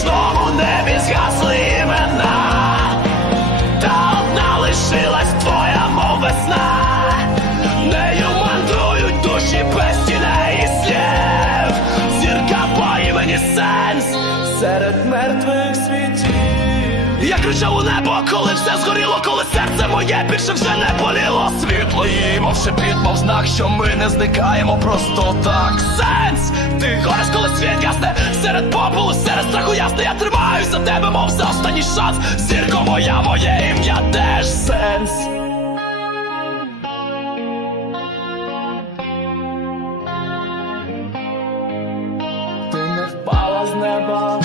нічному небі згасли імена, та одна лишилась твоя мов весна. Нею мандрують душі без тіней і слів. Зірка по імені сенс серед мертвих світів. Я кричав у небо, коли все згоріло, коли серце моє більше вже не боліло. Світло їй, мов шепіт, мов знак, що ми не зникаємо просто так. Сенс! Ти гориш, коли світ серед попелу, серед страху ясне, я тримаюсь за тебе, мов за останній шанс. Зірко моя, моє ім'я теж сенс. Ти не впала з неба,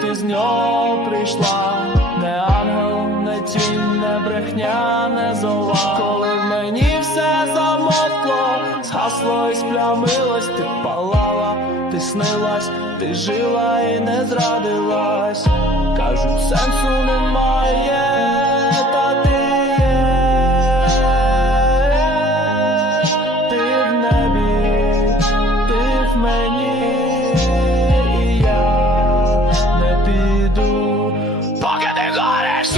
ти з нього прийшла, не ангел, не тінь, не брехня, не зова. Коли в мені все замовкло, згасло і сплямилось, ти палала, ти снилась, ти жила і не зрадилась. Кажуть, сенсу немає, та ти є. Ти в небі, ти в мені, і я не піду. Поки ти гориш,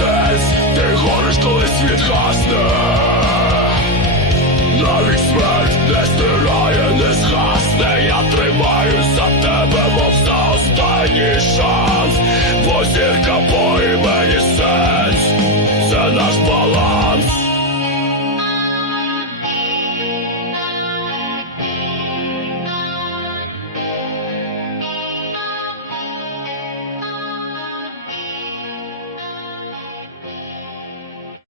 ти гориш, коли світ гасне. desire.